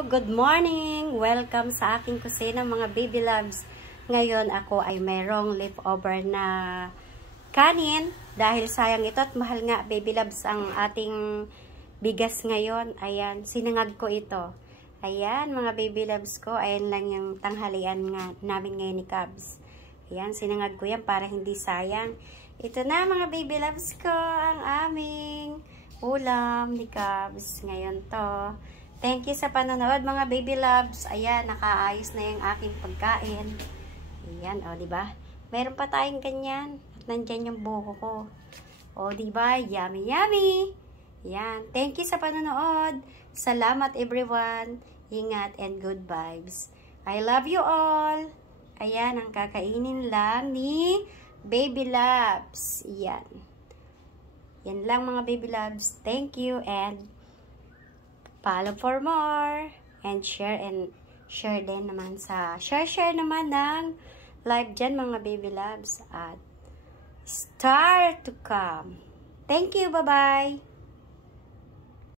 Good morning! Welcome sa aking kusina mga baby loves. Ngayon ako ay mayroong leftover na kanin dahil sayang ito at mahal nga baby loves ang ating bigas ngayon. Ayan, sinangag ko ito. Ayan mga baby loves ko, ayan lang yung tanghalian nga namin ngayon ni Cubs. Ayan, sinangag ko yan para hindi sayang. Ito na mga baby loves ko, ang aming ulam ni Cubs ngayon to. Thank you sa panonood mga baby loves. Ayan, nakaayos na yung aking pagkain. Ayan, o, diba? Meron pa tayong ganyan. At nandyan yung buko ko. O, diba? Yummy, yummy! Ayan, thank you sa panonood. Salamat everyone. Ingat and good vibes. I love you all. Ayan, ang kakainin lang ni baby loves. Ayan. Yan lang mga baby loves. Thank you and follow for more and share din naman sa share naman ng live dyan mga baby loves at star to come. Thank you, bye bye.